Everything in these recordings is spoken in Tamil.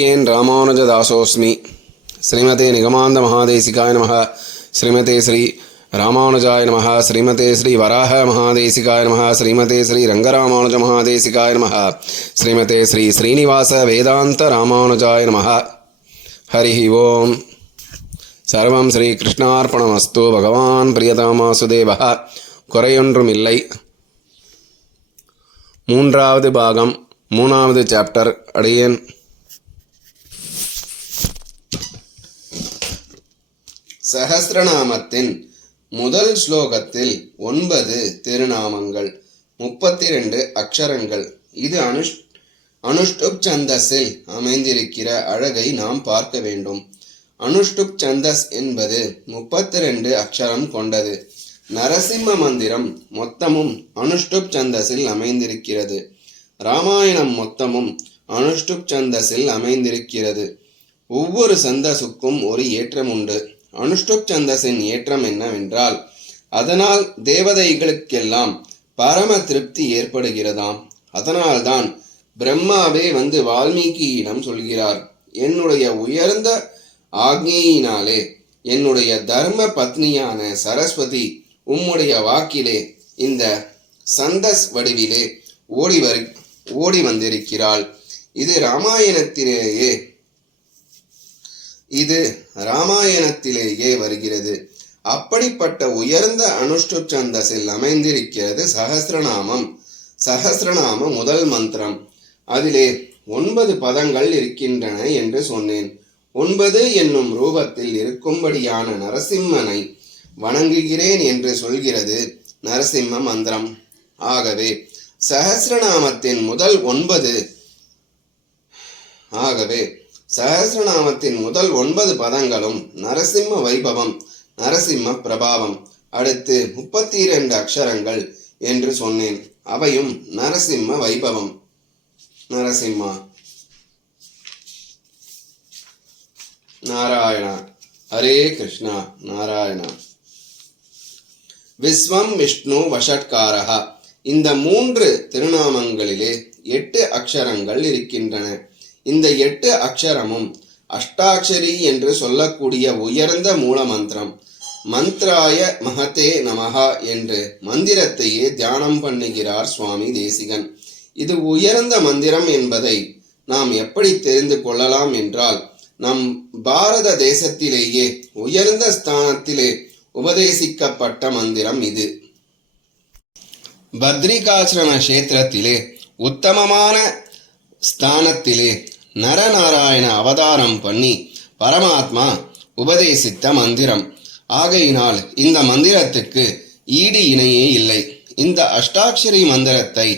ஏன் ராமானுஜதாசோஸ்மி ஸ்ரீமதே நிகமாந்த மகாதேசிகாய நம ஸ்ரீமதே ஸ்ரீ ராமானுஜாய நம ஸ்ரீமதே ஸ்ரீ வராக மகாதேசிகாய நம ஸ்ரீமதே ஸ்ரீ ரங்கராமானுஜ மகாதேசிகாய நம ஸ்ரீமதே ஸ்ரீ ஸ்ரீனிவாச வேதாந்த ராமானுஜாய நம ஹரி ஓம். சர்வம் ஸ்ரீ கிருஷ்ணார்ப்பணமஸ்து. பகவான் பிரியதாமாசுதேவ. குறையொன்றும் இல்லை மூன்றாவது பாகம் மூணாவது சாப்டர். அடியேன். சஹஸ்ரநாமத்தின் முதல் ஸ்லோகத்தில் ஒன்பது திருநாமங்கள் முப்பத்தி ரெண்டு அக்ஷரங்கள். இது அனுஷ் அனுஷ்டுப் சந்தஸில் அமைந்திருக்கிற அழகை நாம் பார்க்க வேண்டும். அனுஷ்டுப் சந்தஸ் என்பது முப்பத்தி ரெண்டு அக்ஷரம் கொண்டது. நரசிம்ம மந்திரம் மொத்தமும் அனுஷ்டுப் சந்தஸில் அமைந்திருக்கிறது. ராமாயணம் மொத்தமும் அனுஷ்டுப் சந்தஸில் அமைந்திருக்கிறது. ஒவ்வொரு சந்தஸுக்கும் ஒரு ஏற்றம் உண்டு அனுஷ்டுப் சந்தஸின் ஏற்றம் என்னவென்றால் அதனால் தேவதைகளுக்கெல்லாம் பரம திருப்தி ஏற்படுகிறதாம். அதனால்தான் பிரம்மாவே வந்து வால்மீகியிடம் சொல்கிறார். என்னுடைய உயர்ந்த ஆக்ஞையினாலே என்னுடைய தர்ம பத்னியான சரஸ்வதி உம்முடைய வாக்கிலே இந்த சந்தஸ் வடிவிலே ஓடி வரு ஓடி வந்திருக்கிறாள். இது ராமாயணத்திலேயே இது ராமாயணத்திலேயே வருகிறது. அப்படிப்பட்ட உயர்ந்த அனுஷ்டு சந்தஸில் அமைந்திருக்கிறது சகசிரநாமம். சகசிரநாம முதல் மந்திரம். அதிலே ஒன்பது பதங்கள் இருக்கின்றன என்று சொன்னேன். ஒன்பது என்னும் ரூபத்தில் இருக்கும்படியான நரசிம்மனை வணங்குகிறேன் என்று சொல்கிறது நரசிம்ம மந்திரம். ஆகவே சகசிரநாமத்தின் முதல் ஒன்பது ஆகவே சகசிரநாமத்தின் முதல் ஒன்பது பதங்களும் நரசிம்ம வைபவம் நரசிம்ம பிரபாவம். அடுத்து முப்பத்தி இரண்டு அக்ஷரங்கள் என்று சொன்னேன். அவையும் நரசிம்ம வைபவம். நரசிம்மா. நாராயணா. ஹரே கிருஷ்ணா. நாராயணா. விஸ்வம் விஷ்ணு வஷட்காரஹா. இந்த மூன்று திருநாமங்களிலே எட்டு அக்ஷரங்கள் இருக்கின்றன. இந்த எட்டு அக்ஷரமும் அஷ்டாட்சரி என்று சொல்லக்கூடிய உயர்ந்த மூல மந்திரம் மந்த்ராய மகதே நமகா என்று மந்திரத்தையே தியானம் பண்ணுகிறார் சுவாமி தேசிகன். இது உயர்ந்த மந்திரம் என்பதை நாம் எப்படி தெரிந்து கொள்ளலாம் என்றால் நம் பாரத தேசத்திலேயே உயர்ந்த ஸ்தானத்திலே உபதேசிக்கப்பட்ட மந்திரம் இது. பத்ரிகாசிரம கஷேத்திரத்திலே உத்தமமான ஸ்தானத்திலே நரநாராயண அவதாரம் பண்ணி பரமாத்மா உபதேசித்த மந்திரம். ஆகையினால் இந்த மந்திரத்துக்கு ஈடு இணையே இல்லை. இந்த அஷ்டாட்சரி மந்திரத்தை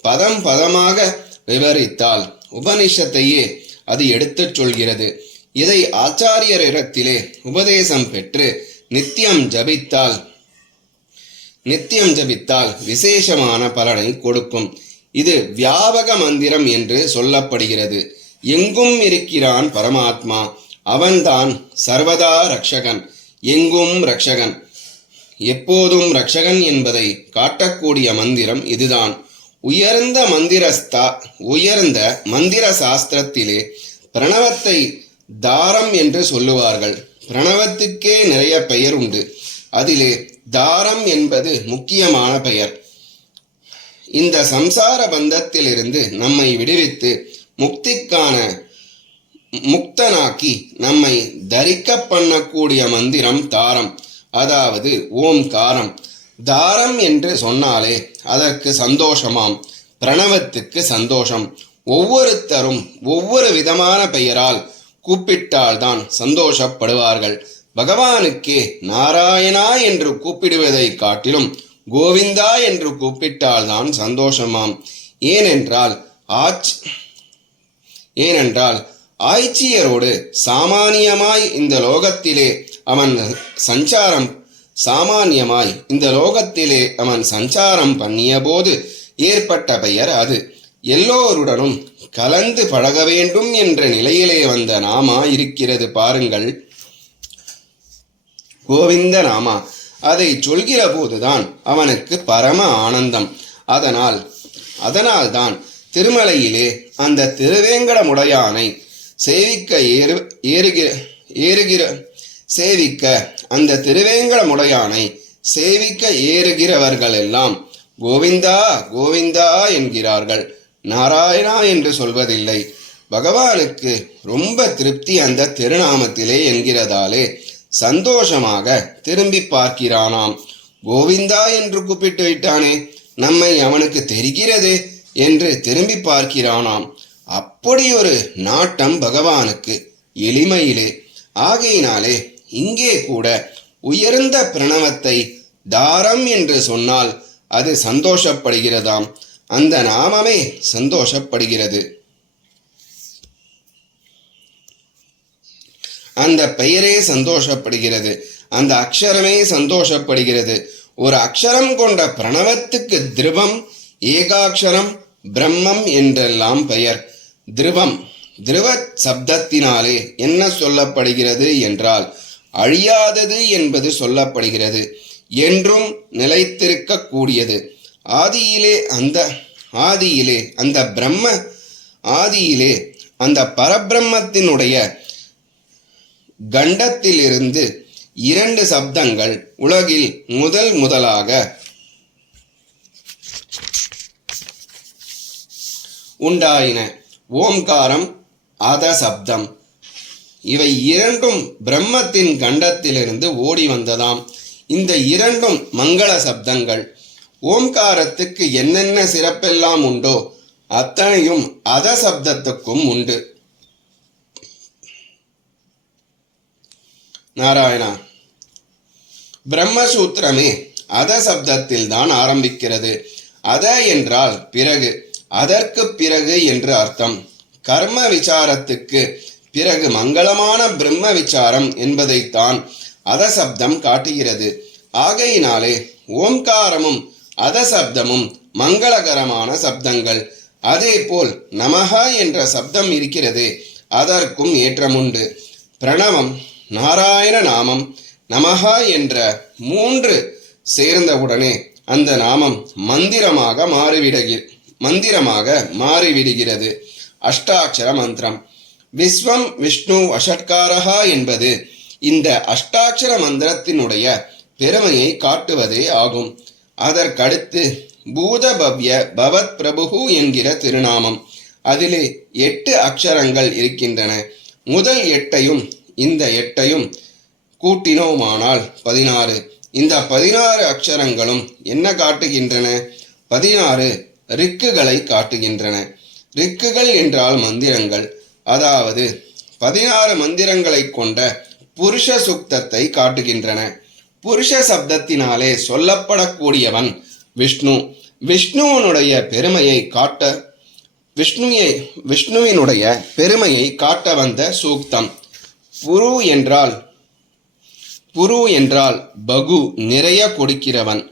பதம் பதமாக விவரித்தால் உபனிஷத்தையே அது எடுத்துச் சொல்கிறது. இதை ஆச்சாரியரிடத்திலே உபதேசம் பெற்று நித்தியம் ஜபித்தால் நித்தியம் ஜபித்தால் விசேஷமான பலனை கொடுக்கும். இது வியாபக மந்திரம் என்று சொல்லப்படுகிறது. எங்கும் இருக்கிறான் பரமாத்மா. அவன்தான் சர்வதா ரக்ஷகன். எங்கும் ரக்ஷகன். எப்போதும் ரக்ஷகன் என்பதை காட்டக்கூடிய மந்திரம் இதுதான். உயர்ந்த மந்திரஸ்தா உயர்ந்த மந்திர சாஸ்திரத்திலே பிரணவத்தை தாரம் என்று சொல்லுவார்கள். பிரணவத்துக்கே நிறைய பெயர் உண்டு. அதிலே தாரம் என்பது முக்கியமான பெயர். இந்த சம்சார பந்தத்திலிருந்து நம்மை விடுவித்து முக்திக்கான முக்தனாக்கி நம்மை தரிக்க பண்ணக்கூடிய மந்திரம் தாரம். அதாவது ஓம்காரம் தாரம். என்று சொன்னாலே அதற்கு சந்தோஷமாம். பிரணவத்துக்கு சந்தோஷம். ஒவ்வொருத்தரும் ஒவ்வொரு விதமான பெயரால் கூப்பிட்டால்தான் சந்தோஷப்படுவார்கள். பகவானுக்கே நாராயணா என்று கூப்பிடுவதை காட்டிலும் கோவிந்தா என்று கூப்பிட்டால்தான் சந்தோஷமாம். ஏனென்றால் ஆச் ஏனென்றால் ஆய்ச்சியரோடு சாமானியமாய் இந்த லோகத்திலே அவன் சஞ்சாரம் சாமானியமாய் இந்த லோகத்திலே அவன் சஞ்சாரம் பண்ணிய போது ஏற்பட்ட பெயர் அது. எல்லோருடனும் கலந்து பழக வேண்டும் என்ற நிலையிலே வந்த நாமா இருக்கிறது பாருங்கள். கோவிந்த நாமா அதை சொல்கிற போதுதான் அவனுக்கு பரம ஆனந்தம். அதனால் அதனால்தான் திருமலையிலே அந்த திருவேங்கடமுடையானை சேவிக்க ஏறு ஏறுகிற ஏறுகிற சேவிக்க அந்த திருவேங்கடமுடையானை சேவிக்க ஏறுகிறவர்கள் எல்லாம் கோவிந்தா கோவிந்தா என்கிறார்கள். நாராயணா என்று சொல்வதில்லை. பகவானுக்கு ரொம்ப திருப்தி அந்த திருநாமத்திலே என்கிறதாலே சந்தோஷமாக திரும்பி பார்க்கிறானாம். கோவிந்தா என்று கூப்பிட்டு விட்டானே நம்மை அவனுக்கு தெரிகிறதே? என்று திரும்பி பார்க்கிறானாம். அப்படியொரு நாட்டம் பகவானுக்கு எளிமையிலே. ஆகையினாலே இங்கே கூட உயர்ந்த பிரணவத்தை தாரம் என்று சொன்னால் அது சந்தோஷப்படுகிறதாம். அந்த நாமமே சந்தோஷப்படுகிறது. அந்த பெயரே சந்தோஷப்படுகிறது. அந்த அக்ஷரமே சந்தோஷப்படுகிறது. ஒரு அக்ஷரம் கொண்ட பிரணவத்துக்கு திருவம் ஏகாட்சரம் பிரம்மம் என்றெல்லாம் பெயர். திருவம் திருவ சப்தத்தினாலே என்ன சொல்லப்படுகிறது என்றால் அழியாதது என்பது சொல்லப்படுகிறது என்றும் நிலைத்திருக்கக்கூடியது ஆதியிலே அந்த ஆதியிலே அந்த பிரம்ம ஆதியிலே அந்த பரபிரம்மத்தினுடைய கண்டத்திலிருந்து இரண்டு சப்தங்கள் உலகில் முதல் முதலாக உண்டாயின. ஓம்காரம் அத சப்தம். இவை இரண்டும் பிரம்மத்தின் கண்டத்திலிருந்து ஓடி வந்ததாம். இந்த இரண்டும் மங்கள சப்தங்கள். ஓம்காரத்துக்கு என்னென்ன சிறப்பெல்லாம் உண்டோ அத்தனையும் அத சப்தத்துக்கும் உண்டு. நாராயணா பிரம்மசூத்திரமே அத சப்தத்தில் தான் ஆரம்பிக்கிறது. அத என்றால் பிறகு அதற்கு பிறகு என்று அர்த்தம். கர்ம விசாரத்துக்கு பிறகு மங்களமான பிரம்ம விசாரம் என்பதைத்தான் அத சப்தம் காட்டுகிறது. ஆகையினாலே ஓம்காரமும் அத சப்தமும் மங்களகரமான சப்தங்கள். அதேபோல் நமகா என்ற சப்தம் இருக்கிறது. அதற்கும் ஏற்றமுண்டு. பிரணவம் நாராயண நாமம் நமகா என்ற மூன்று சேர்ந்தவுடனே அந்த நாமம் மந்திரமாக மாறிவிடுகிறது. மந்திரமாக மாறிவிடுகிறது. அஷ்டாட்சர மந்திரம். விஸ்வம் விஷ்ணு அஷட்காரகா என்பது இந்த அஷ்டாட்சர மந்திரத்தினுடைய பெருமையை காட்டுவதே ஆகும். அதற்கடுத்து பூதபவ்ய பவத் பிரபுகு என்கிற திருநாமம். அதிலே எட்டு அக்ஷரங்கள் இருக்கின்றன. முதல் எட்டையும் இந்த எட்டையும் கூட்டினோமானால் பதினாறு. இந்த பதினாறு அக்ஷரங்களும் என்ன காட்டுகின்றன? பதினாறு ரிக்குகளை காட்டுகின்றன. ரிக்குகள் என்றால் மந்திரங்கள். அதாவது பதினாறு மந்திரங்களை கொண்ட புருஷ சுக்தத்தை காட்டுகின்றன. புருஷ சப்தத்தினாலே சொல்லப்படக்கூடியவன் விஷ்ணு. விஷ்ணுவனுடைய பெருமையை காட்ட விஷ்ணுவை விஷ்ணுவினுடைய பெருமையை காட்ட வந்த சூக்தம். புரு என்றால் புரு என்றால் பகு நிறைய கொடுக்கிறவன்.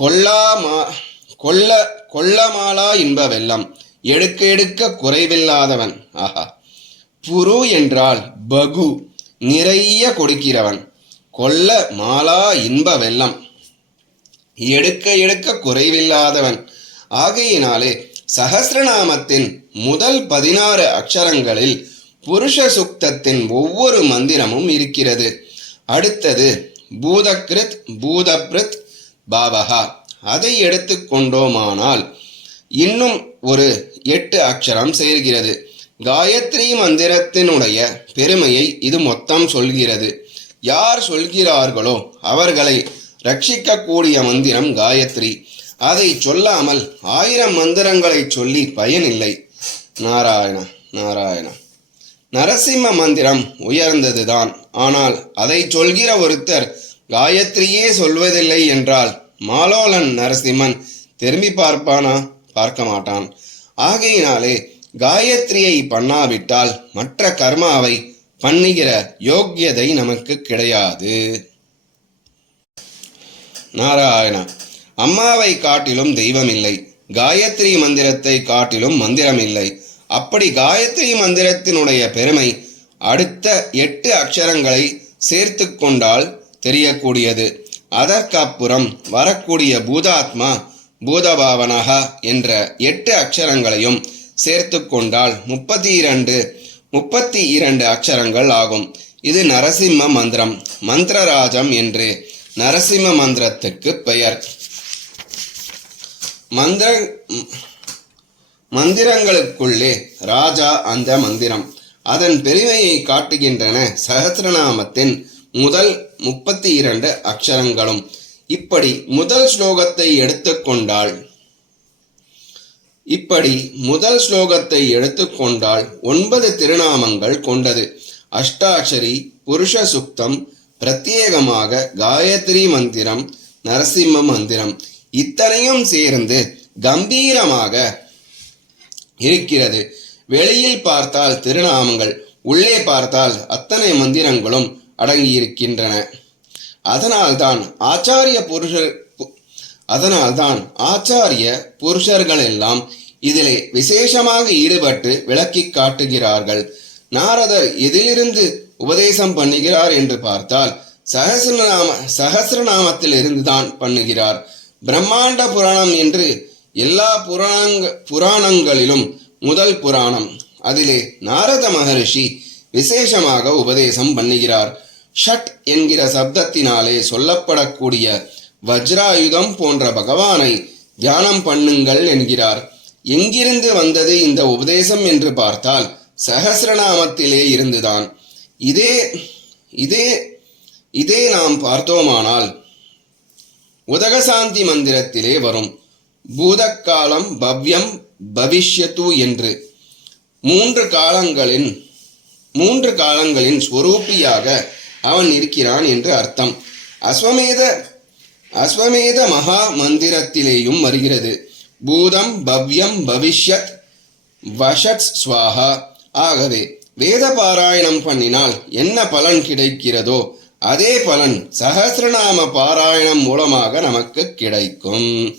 கொல்லாமா கொல்ல கொல்லமாலா இன்ப வெள்ளம். எடுக்க எடுக்க குறைவில்லாதவன். ஆஹா. புரு என்றால் பகு நிறைய கொடுக்கிறவன். கொல்ல மாலா இன்ப வெள்ளம். எடுக்க எடுக்க குறைவில்லாதவன். ஆகையினாலே சகசிரநாமத்தின் முதல் பதினாறு அக்ஷரங்களில் புருஷ சுக்தத்தின் ஒவ்வொரு மந்திரமும் இருக்கிறது. அடுத்தது பூதகிருத் பூதப்ருத் பாவகா அதை எடுத்துக்கொண்டோமானால் இன்னும் ஒரு எட்டு அக்ஷரம் சேர்கிறது. காயத்ரி மந்திரத்தினுடைய பெருமையை இது மொத்தம் சொல்கிறது. யார் சொல்கிறார்களோ அவர்களை ரட்சிக்கக்கூடிய மந்திரம் காயத்ரி. அதை சொல்லாமல் ஆயிரம் மந்திரங்களை சொல்லி பயனில்லை. நாராயண நாராயணா. நரசிம்ம மந்திரம் உயர்ந்ததுதான். ஆனால் அதை சொல்கிற ஒருத்தர் காயத்ரியே சொல்வதில்லை என்றால் மாலோலன் நரசிம்மன் திரும்பி பார்ப்பானா? பார்க்க மாட்டான் ஆகையினாலே காயத்ரியை பண்ணாவிட்டால் மற்ற கர்மாவை பண்ணுகிற யோக்கியதை நமக்கு கிடையாது. நாராயணா அம்மாவை காட்டிலும் தெய்வம் இல்லை காயத்ரி மந்திரத்தை காட்டிலும் மந்திரம் இல்லை அப்படி காயத்ரி மந்திரத்தினுடைய பெருமை அடுத்த எட்டு அக்ஷரங்களை சேர்த்து கொண்டால் தெரியக்கூடியது. அதற்கப்புறம் வரக்கூடிய பூதாத்மா பூதபாவனகா என்ற எட்டு அக்ஷரங்களையும் சேர்த்து கொண்டால் முப்பத்தி இரண்டு முப்பத்தி இரண்டு அக்ஷரங்கள் ஆகும். இது நரசிம்ம மந்திரம் மந்திரராஜம் என்று நரசிம்ம மந்திரத்துக்கு பெயர். மந்திர மந்திரங்களுக்குள்ளே ராஜா அந்த மந்திரம். அதன் பெருமையை காட்டுகின்றன சகசிரநாமத்தின் முதல் முப்பத்தி இரண்டு அக்ஷரங்களும். இப்படி முதல் ஸ்லோகத்தை எடுத்துக்கொண்டால் இப்படி முதல் ஸ்லோகத்தை எடுத்துக்கொண்டால் ஒன்பது திருநாமங்கள் கொண்டது. அஷ்டாட்சரி புருஷ சுக்தம் பிரத்யேகமாக காயத்ரி மந்திரம் நரசிம்ம மந்திரம். இத்தனையும் சேர்ந்து கம்பீரமாக இருக்கிறது. வெளியில் பார்த்தால் திருநாமங்கள் உள்ளே பார்த்தால் அத்தனை மந்திரங்களும் அடங்கியிருக்கின்றன. அதனால்தான் ஆச்சாரிய புருஷர் பு- அதனால்தான் ஆச்சாரிய புருஷர்கள் எல்லாம் இதிலே விசேஷமாக ஈடுபட்டு விளக்கி காட்டுகிறார்கள். நாரதர் எதிலிருந்து உபதேசம் பண்ணுகிறார் என்று பார்த்தால் சகசிரநாம சகசிரநாமத்தில் இருந்துதான் பண்ணுகிறார். பிரம்மாண்ட புராணம் என்று எல்லா புராணங்க புராணங்களிலும் முதல் புராணம். அதிலே நாரத மகரிஷி விசேஷமாக உபதேசம் பண்ணுகிறார். ஷட் என்கிற சப்தத்தினாலே சொல்லப்படக்கூடிய வஜ்ராயுதம் போன்ற பகவானை தியானம் பண்ணுங்கள் என்கிறார். எங்கிருந்து வந்தது இந்த உபதேசம் என்று பார்த்தால் சகசிரநாமத்திலே இருந்துதான். இதே இதே இதே நாம் பார்த்தோமானால் உதகசாந்தி மந்திரத்திலே வரும் பூதக்காலம் பவ்யம் பவிஷ்யத்து என்று மூன்று காலங்களின் மூன்று காலங்களின் ஸ்வரூபியாக அவன் இருக்கிறான் என்று அர்த்தம். அஸ்வமேத அஸ்வமேத மகா மந்திரத்திலேயும் வருகிறது. பூதம் பவ்யம் பவிஷ்யத் வஷத் ஸ்வாஹா. ஆகவே வேத பாராயணம் பண்ணினால் என்ன பலன் கிடைக்கிறதோ அதே பலன் சகசிரநாம பாராயணம் மூலமாக நமக்கு கிடைக்கும்.